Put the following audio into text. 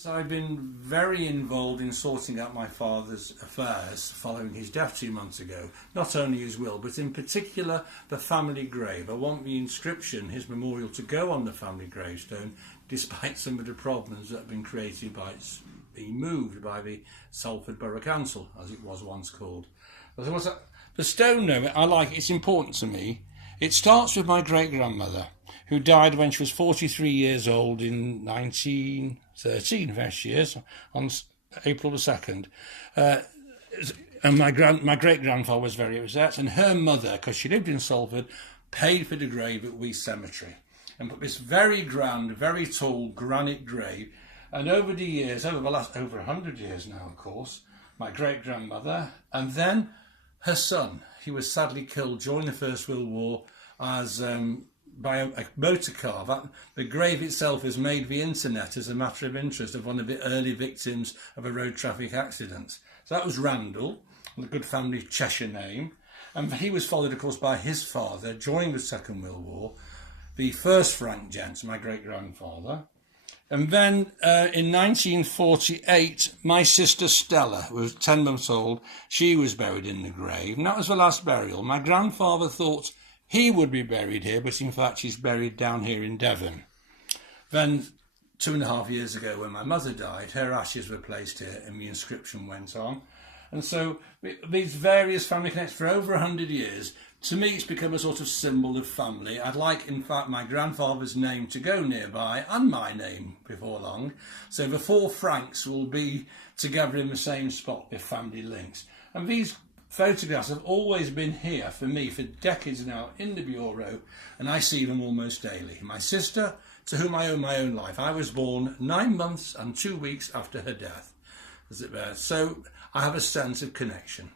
So I've been very involved in sorting out my father's affairs following his death 2 months ago. Not only his will, but in particular the family grave. I want the inscription, his memorial, to go on the family gravestone, despite some of the problems that have been created by its being moved by the Salford Borough Council, as it was once called. The stone, though, I like, it's important to me. It starts with my great-grandmother, who died when she was 43 years old in 1913, first years, on April the 2nd. And my great-grandfather was very upset, and her mother, because she lived in Salford, paid for the grave at Wee Cemetery and put this very grand, very tall granite grave. And over the years, over 100 years now, of course, my great-grandmother, and then her son, he was sadly killed during the First World War as by a motor car. The grave itself has made the internet as a matter of interest of one of the early victims of a road traffic accident. So that was Randall, the good family Cheshire name. And he was followed, of course, by his father during the Second World War, the first Frank Gent, my great-grandfather. And then in 1948, my sister Stella, who was 10 months old, she was buried in the grave. And that was the last burial. My grandfather thought he would be buried here, but in fact he's buried down here in Devon. Then 2.5 years ago, when my mother died, her ashes were placed here and the inscription went on. And so these various family connections for over 100 years, to me it's become a sort of symbol of family. I'd like, in fact, my grandfather's name to go nearby, and my name before long. So the 4 Franks will be together in the same spot with family links. And these photographs have always been here for me for decades now in the bureau, and I see them almost daily. My sister, to whom I owe my own life, I was born 9 months and 2 weeks after her death, as it were. So I have a sense of connection.